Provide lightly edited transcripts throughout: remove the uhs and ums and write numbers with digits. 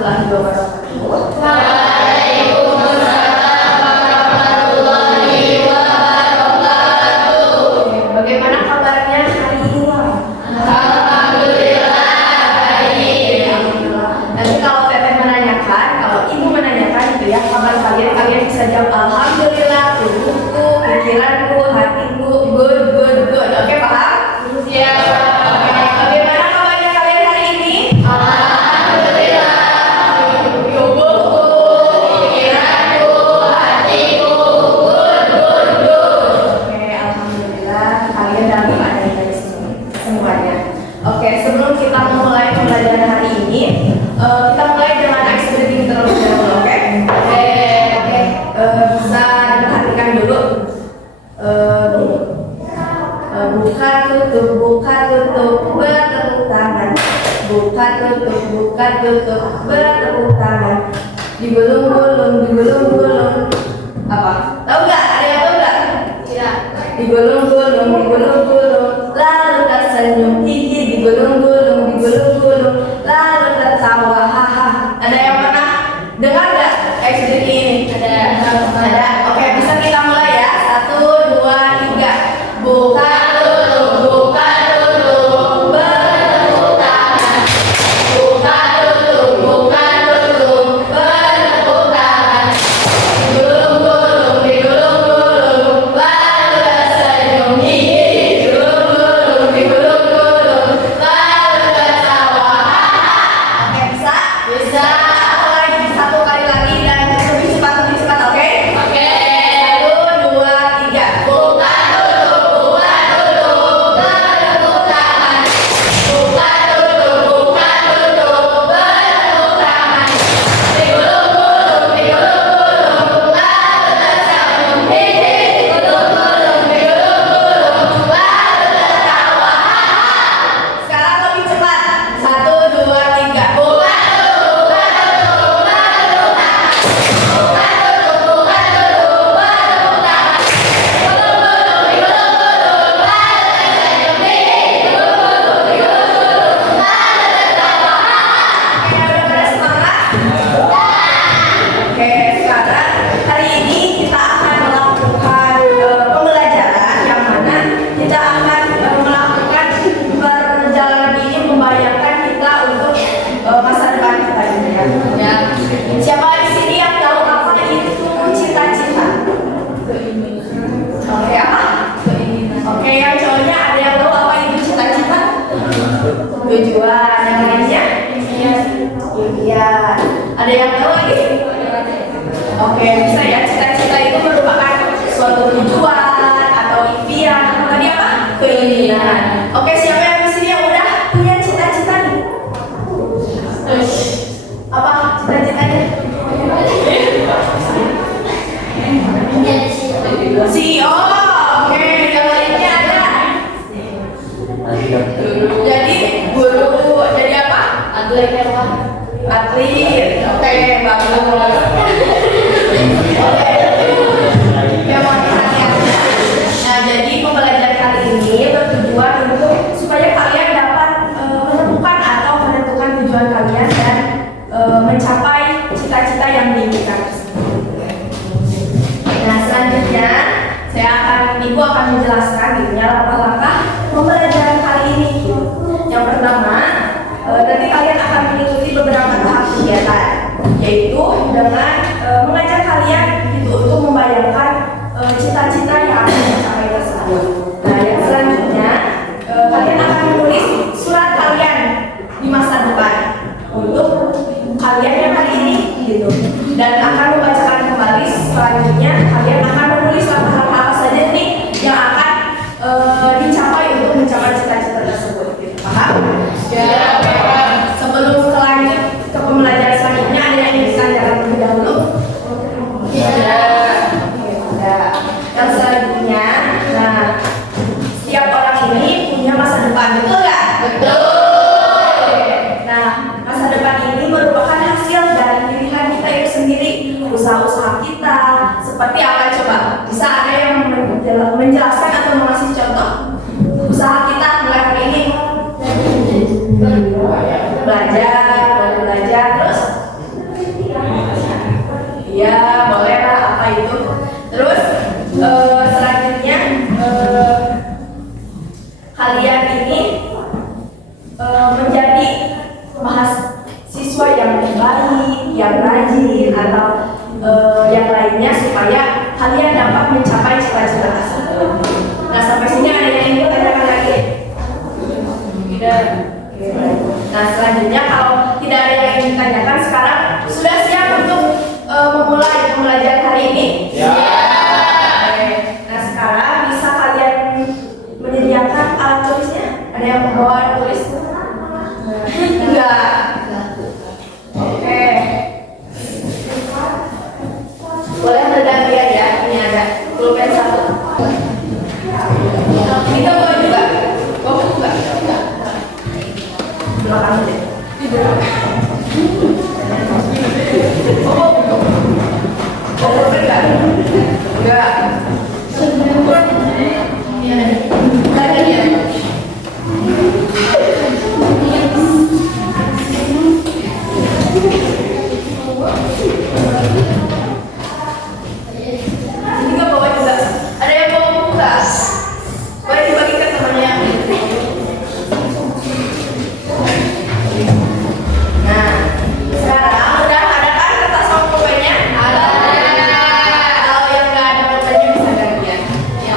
warahmatullahi wabarakatuh. Waalaikumsalam warahmatullahi wabarakatuh. Bagaimana kabarnya hari ini? Alhamdulillah baik. Nanti kalau teteh menanyakan, kalau ibu menanyakan gitu ya, kabar kalian bisa jawab alhamdulillah, tubuhku, pikiranku, hatiku, good. Oke, paham? Siap. Bagaimana kabarnya kalian hari ini? Alhamdulillah. Tubuhku, Pikiranku, hatiku, good. Oke, alhamdulillah kalian dalam keadaan baik semuanya. Oke, sebelum kita memulai pembelajaran hari ini, kita mulai dengan ice breathing terlebih dahulu, oke? Bisa diperhatikan dulu. Buka tutup, bertepuk tangan. Buka tutup, bertepuk tangan. Digulung-gulung. Apa? Tahu nggak? Ada yang tahu nggak? Tidak. Digulung-gulung. Lalu tersenyum, hihi. Digulung-gulung. Lalu tertawa, haha. Ada yang pernah dengar nggak exit ini? Ada. Oke, bisa kita mulai ya. 1, 2, 3. Buka tutup, bertepuk tangan. Buka tutup, bertepuk tangan. Digulung-gulung, lalu tersenyum, hihi. Digulung-gulung, lalu tertawa, haha. Oke, bisa? Bisa. Satu kali lagi dan lebih cepat, oke? Oke. 1, 2, 3. Buka tutup, bertepuk tangan. Buka tutup, bertepuk tangan. Digulung-gulung, lalu tersenyum, hihi. Digulung-gulung, lalu tertawa, haha. Sekarang lebih cepat. 1, 2, 3. Buka tutup, bertepuk tangan. Buka tutup, bertepuk tangan. Digulung-gulung, lalu tersenyum, hihi. Digulung-gulung, lalu tertawa, haha. Oke, udah pada semangat? Oke, sekarang hari ini kita akan melakukan pembelajaran yang mana kita akan melakukan perjalanan ini membayangkan kita untuk masa depan kita ini ya. Ya. Siapa di sini yang tahu apa itu cita-cita? Oke, apa? Oke, yang cowoknya ada yang tahu apa itu cita-cita? Tujuan, yang lainnya? Impian. Ada yang tahu lagi? Oke, bisa ya. Cita-cita itu merupakan suatu tujuan atau impian. Tadi apa? Keinginan. Oke, siapa yang di sini yang udah punya cita-cita nih? Apa cita-citanya? CEO. Oke, yang lainnya ada. Jadi guru. Jadi apa? Atlet apa? Atlet. Oke, bagus. Yang mau perhatian. Nah, jadi pembelajaran kali ini bertujuan untuk supaya kalian dapat menemukan atau menentukan tujuan kalian dan mencapai cita-cita yang diinginkan. Nah, selanjutnya ibu akan menjelaskan gitu ya langkah-langkah pembelajaran kali ini. Yang pertama, nanti kalian akan mengikuti beberapa tahap kegiatan, yaitu dengan mengajak kalian gitu untuk membayangkan cita-cita yang akan dicapai tersebut. Nah, yang selanjutnya kalian akan menulis surat kalian di masa depan untuk kalian yang hari ini gitu, dan akan membacakan kembali. Selanjutnya kalian akan menulis langkah-langkah apa saja nih yang akan dicapai untuk mencapai cita-cita tersebut gitu. Paham? Ya. Sebelum lanjut ke pembelajaran selanjutnya, ada yang ingin ditanyakan terlebih dahulu? Ya. Ada. Yang selanjutnya, nah, setiap orang ini punya masa depan, betul nggak? Betul. Nah, masa depan ini merupakan hasil dari pilihan kita itu sendiri, usaha-usaha kita. Seperti apa coba? Bisa ada yang menjelaskan atau mengasih contoh usaha kita mulai hari ini? Belajar, terus Ya, boleh lah apa itu. Terus selanjutnya kalian ini menjadi mahasiswa yang baik, yang rajin atau yang lainnya supaya kalian dapat mencapai cita-cita tersebut. Nah, sampai sini ada yang ingin ditanyakan lagi? Tidak. Nah, selanjutnya kalau tidak ada yang ingin ditanyakan, sekarang sudah siap untuk memulai pembelajaran hari ini? Ya. Oke. Nah, sekarang bisa kalian menyediakan alat tulisnya? Ada yang membawa alat tulis? Enggak. Oke. Boleh bergantian ya. Ini ada pulpen satu. Ini kamu bawa juga? Bawa juga? Belakang deh. Oh, pulpen enggak? Enggak. Lagi ya? Ini nggak bawa juga. Ada yang bawa buku nggak? Boleh dibagi ke temannya. Nah, sekarang udah ada kan kertas sama pulpennya? Ada. Kalau yang nggak ada pulpennya bisa gantian.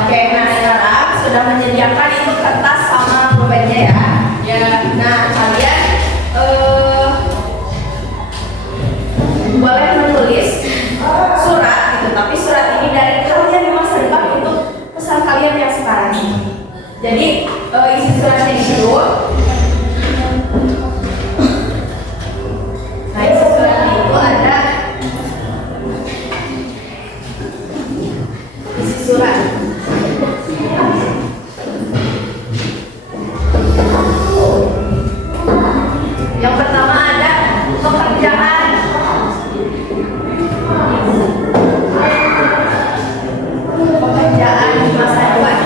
Oke, nah sekarang sudah menyediakan itu kertas sama pulpennya ya. Ya. Nah, kalian boleh menulis surat gitu, tapi surat ini dari kalian di masa depan untuk pesan kalian yang sekarang ini. Jadi isi suratnya itu, nah isi suratnya itu ada isi surat. Yang pertama ada pekerjaan. Pekerjaan di masa depan.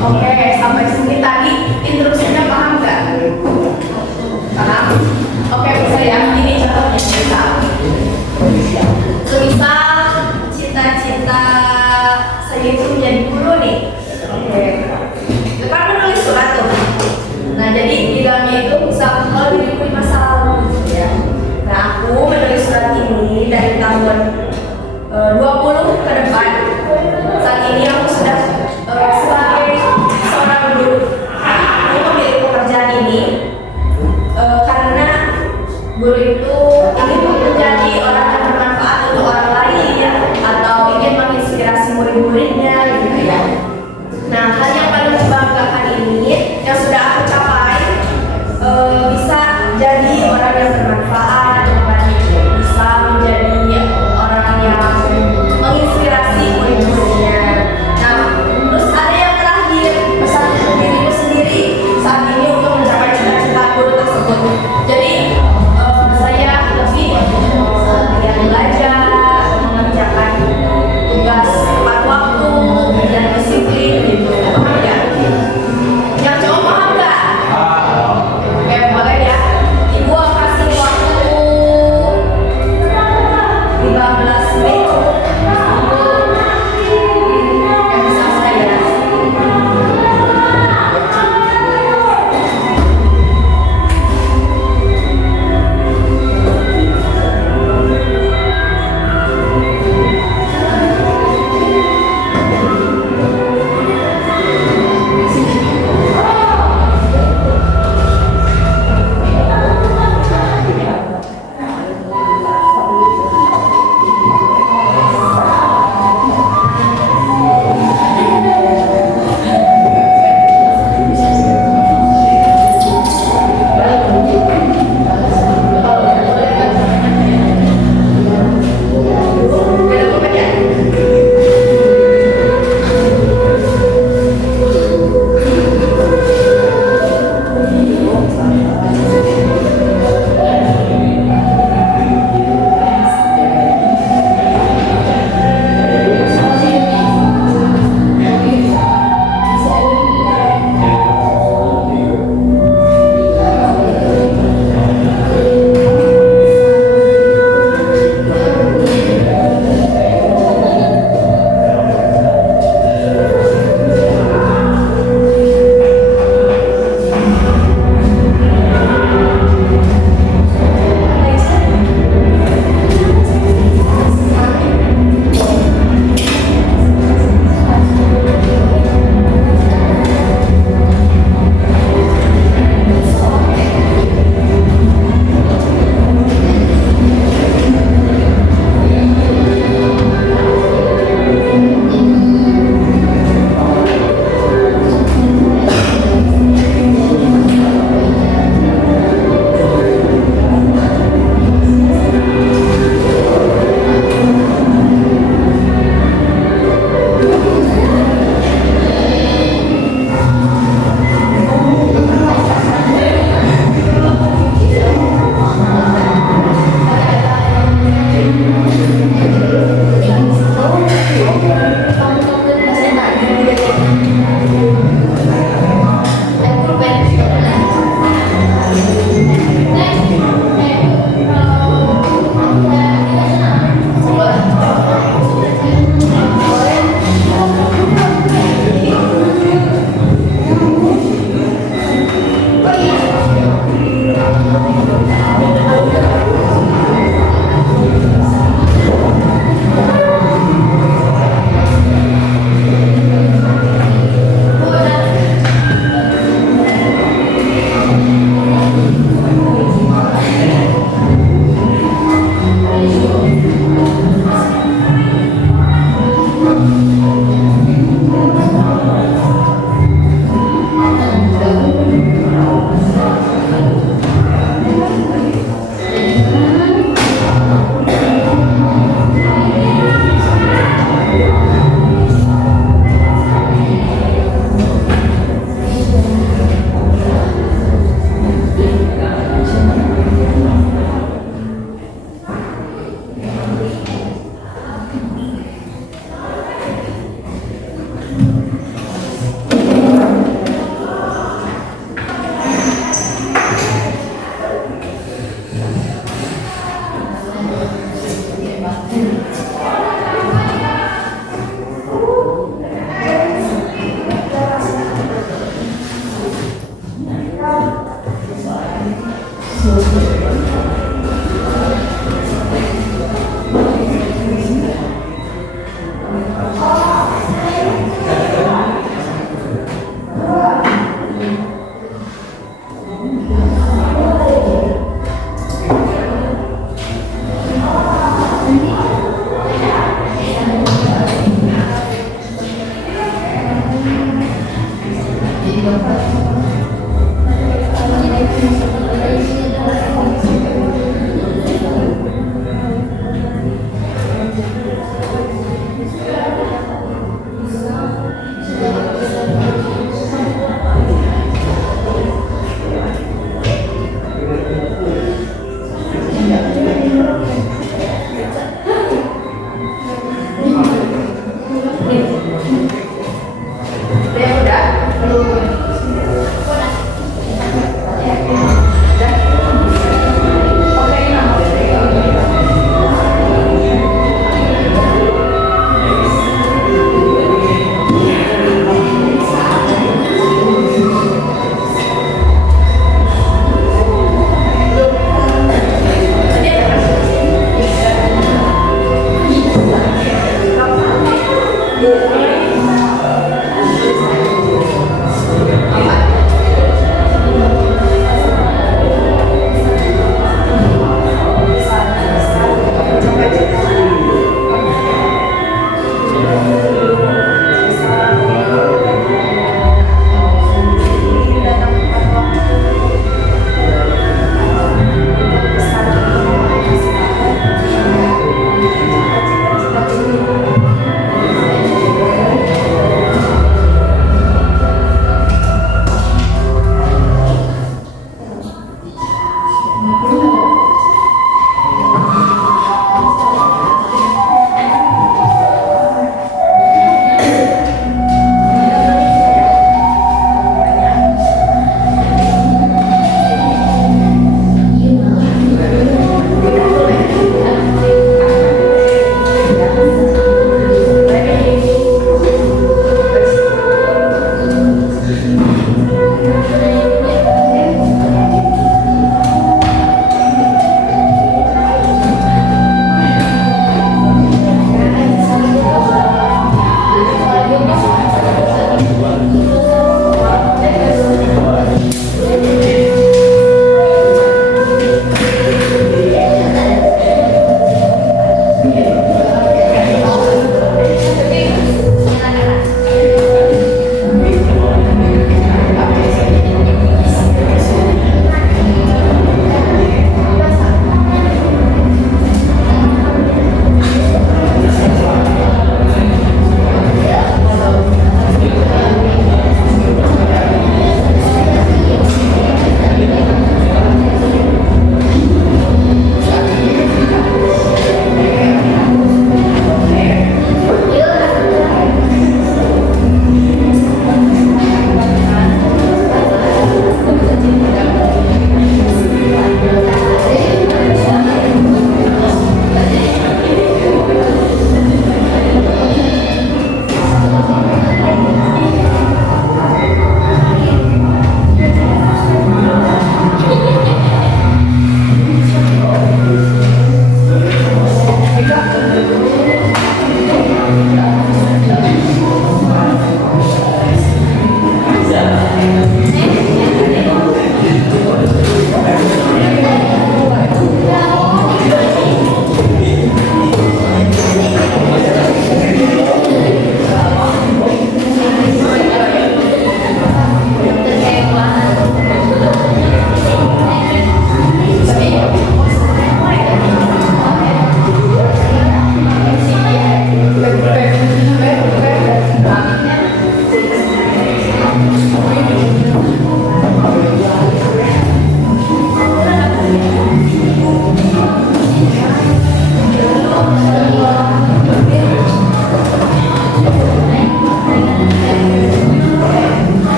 Oke, sampai sini tadi instruksinya paham nggak? Paham? Oke, bisa ya. Ini contohnya misal. Semisal cita-cita saya itu menjadi guru nih. Oke. Kan menulis surat tuh. Nah, jadi di dalamnya itu misal kalau diriku di masa lalu gitu ya. Nah, aku menulis surat ini dari tahun 20 ke depan. Saat ini aku sudah sebagai seorang guru. Aku memilih pekerjaan ini karena guru itu ingin menjadi orang yang bermanfaat untuk orang lain atau ingin menginspirasi murid-muridnya gitu ya. Nah, hal yang paling membanggakan ini yang sudah aku capai bisa jadi orang yang bermanfaat, bisa menjadi orang yang menginspirasi murid-muridnya. Nah, terus ada yang terakhir, pesan untuk diriku sendiri saat ini untuk mencapai cita-cita guru tersebut. Jadi saya lebih giat belajar, mengerjakan tugas tepat waktu dan disiplin gitu. Paham ya? Yang cowok paham nggak? Oke, boleh ya. Ibu kasih waktu 15 menit. Yang bisa saya.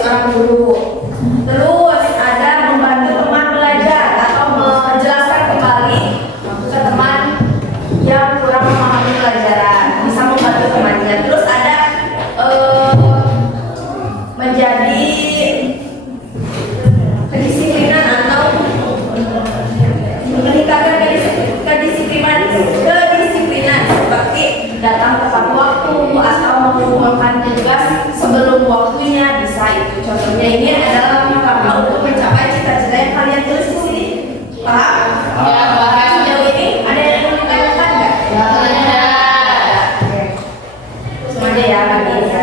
seorang guru. Terus ada membantu teman belajar atau menjelaskan kembali ke teman yang kurang memahami pelajaran, bisa membantu temannya. Terus ada menjadi kedisiplinan atau meningkatkan kedisiplinan seperti datang tepat waktu atau mengumpulkan tugas sebelum waktunya, bisa itu. Contohnya ini adalah langkah untuk mencapai cita-cita yang kalian tulis di sini. Paham? Ya, paham. Sejauh ini ada yang perlu ditanyakan nggak? Ya. Semuanya ya kali ini ya.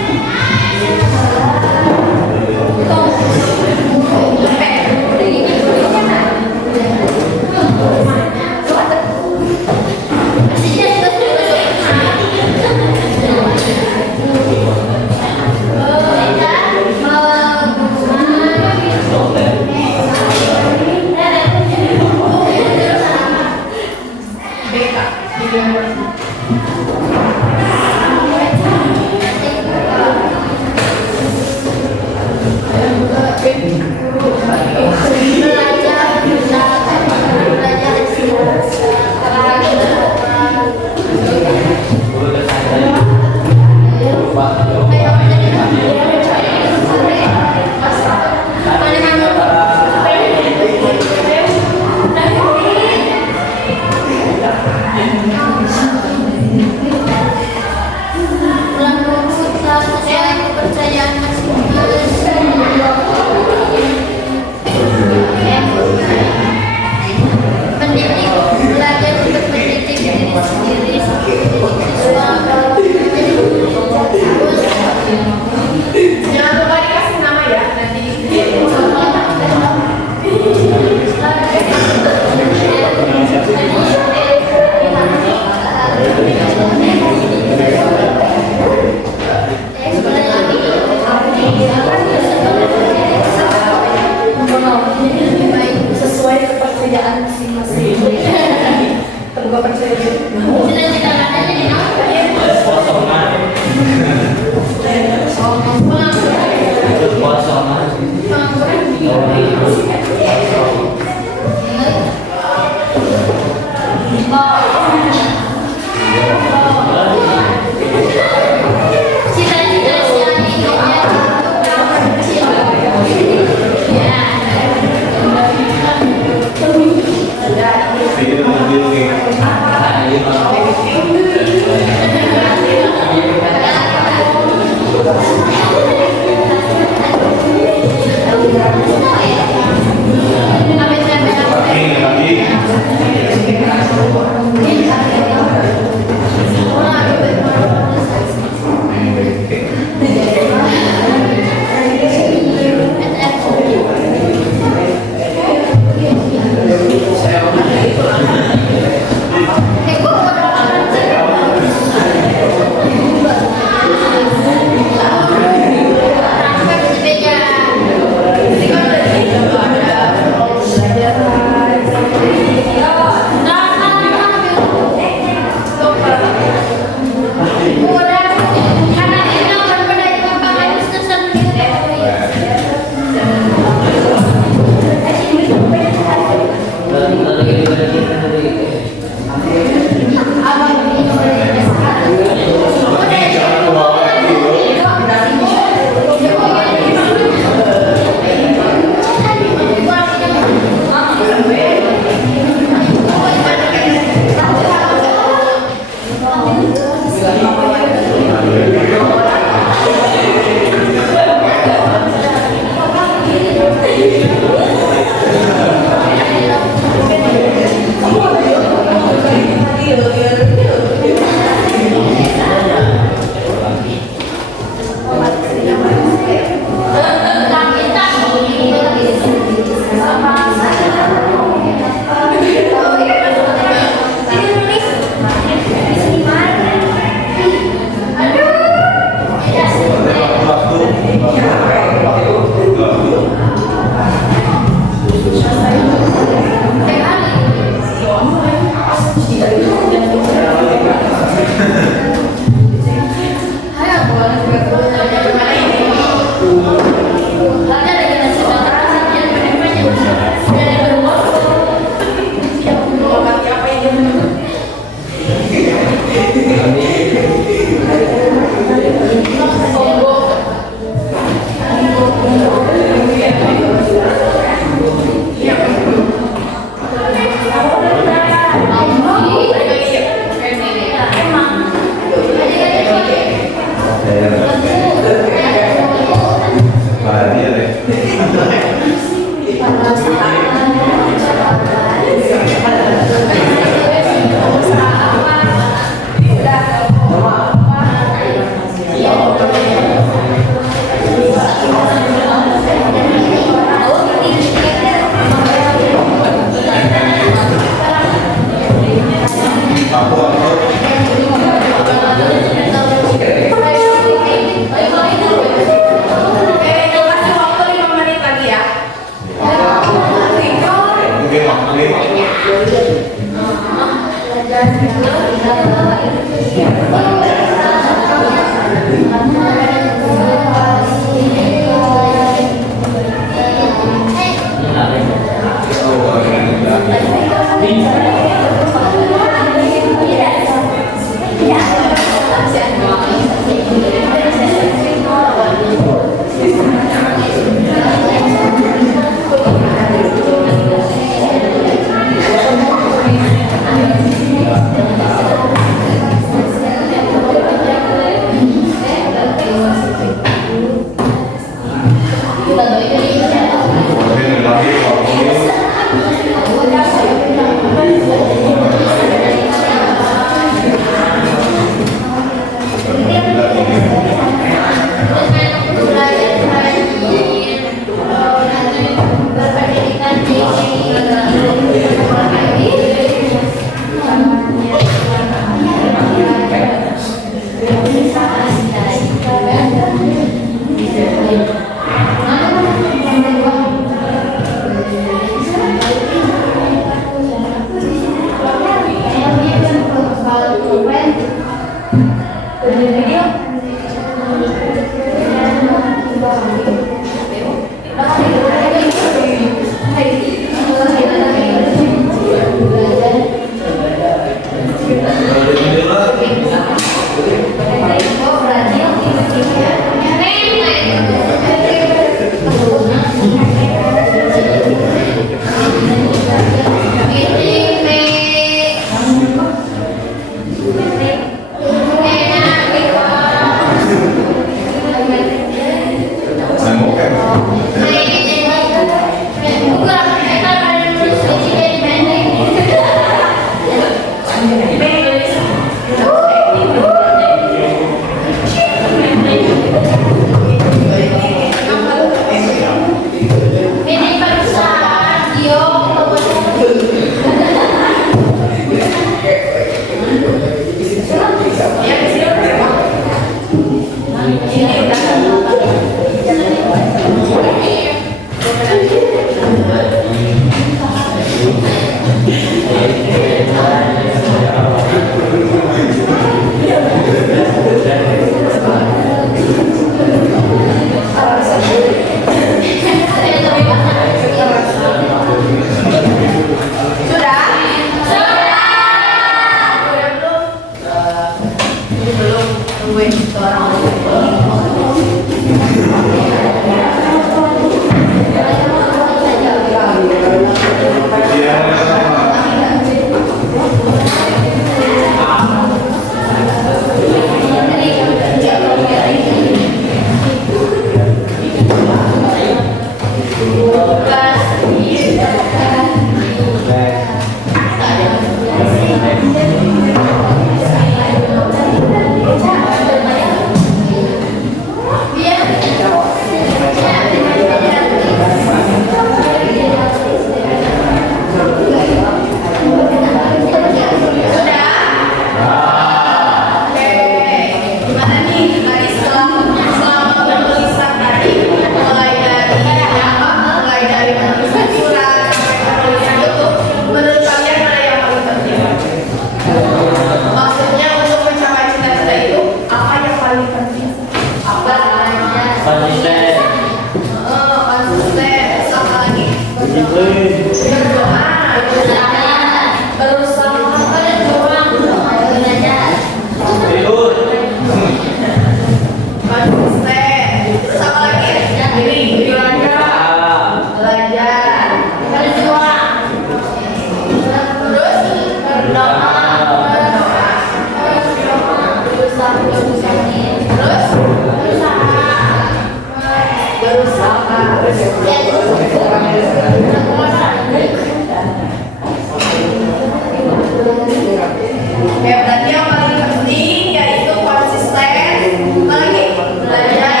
Oke, berarti yang paling penting yaitu konsisten, lagi belajar,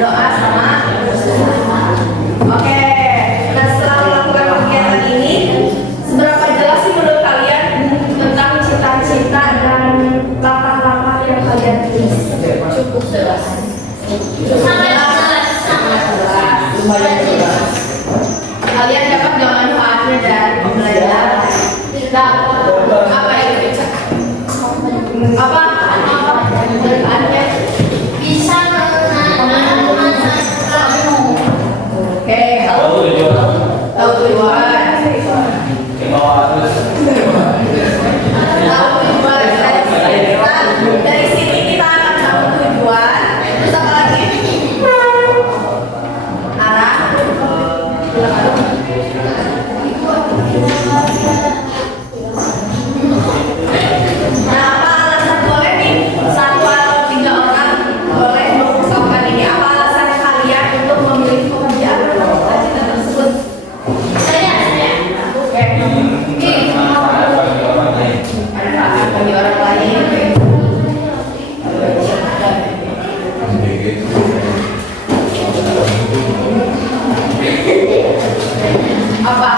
doa sama berusaha. Oke, nah setelah melakukan kegiatan ini, seberapa jelas sih menurut kalian tentang cita-cita dan langkah-langkah yang kalian tulis? Cukup jelas. Sangat jelas. Lumayan jelas. Kalian dapat gak manfaatnya dari belajar? Apa itu? Apa manfaatnya? Bisa Oke, tahu tujuan. Tahu tujuan dari sini kita akan tahu tujuan. Terus apa lagi? Arah. Nah, apa alasan boleh nih satu atau tiga orang boleh mengungkapkan ini? Apa alasan kalian untuk memilih pekerjaan atau cita-cita tersebut? Saya. Oke. Bagi orang lain. Apa?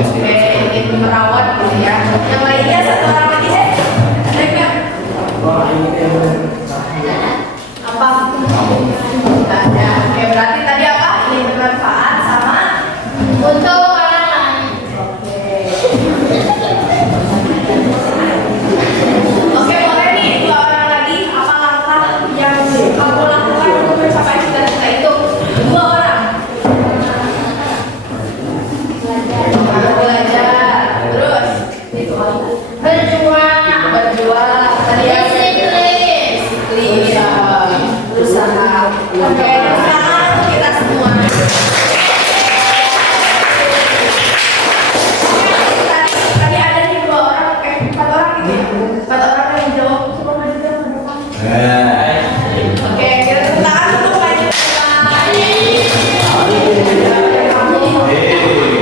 Oke, ingin merawat gitu ya. Yang lainnya satu orang lagi deh. Ada nggak? Apa? Nggak ada. Oke, berarti tadi apa? Ingin bermanfaat sama untuk orang lain. Oke, boleh nih dua orang lagi. Apa langkah yang kamu lakukan untuk mencapai cita-cita itu? Dua orang. Belajar. Terus berjuang. Tadi ya. Disiplin. Berusaha. Oke, sekarang kita semua. Tadi ada nih dua orang, empat orang gitu ya? Empat orang yang jawab semua maju ke depan. Oke, kita tepuk tangan untuk maju ke depan.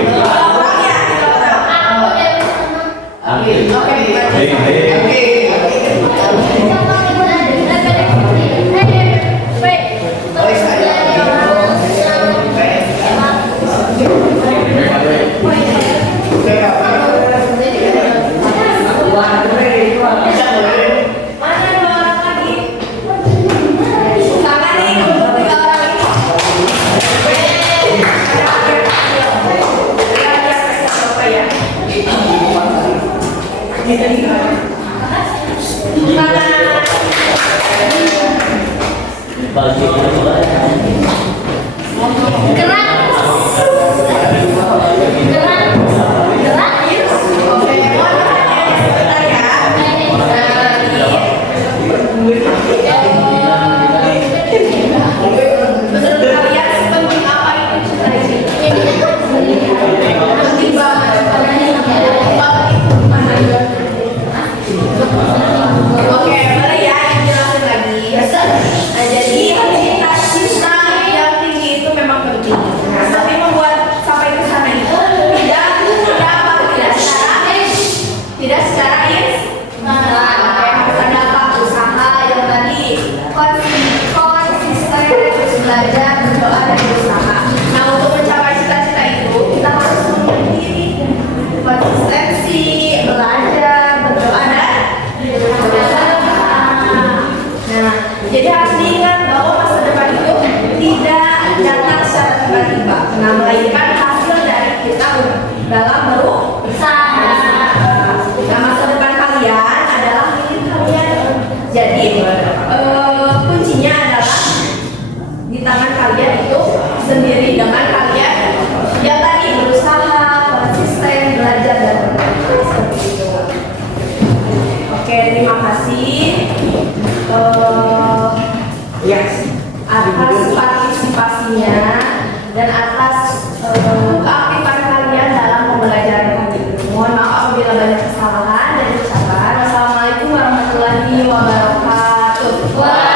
Dua orang ya, dua orang. Oke, maju. Mana dua orang lagi? Tangan nih untuk tiga orang ini. Menurut kalian sepenting apa itu cita-cita? Penting banget. Bapak itu gimana? Oke, boleh ya yang jelasin lagi. Nah, jadi cita-cita yang tinggi itu memang penting. Tapi membuat sampai ke sana itu tidak secara instan. Harus ada apa? Usaha yang tadi konsisten, terus belajar, berdoa dan berusaha. Nah, untuk mencapai cita-cita itu kita harus memiliki konsistensi, belajar, berdoa dan berusaha. Nah, jadi harus diingat bahwa masa depan itu tidak datang secara tiba-tiba, nah melainkan hasil dari kita dalam berusaha. Nah, masa depan kalian adalah milik kalian. Jadi kuncinya adalah di tangan kalian itu sendiri dengan kalian yang tadi berusaha, konsisten, belajar dan berdoa seperti itu. Oke, terima kasih atas partisipasinya dan atas banyak kesalahan dan ucapan. Wassalamualaikum warahmatullahi wabarakatuh.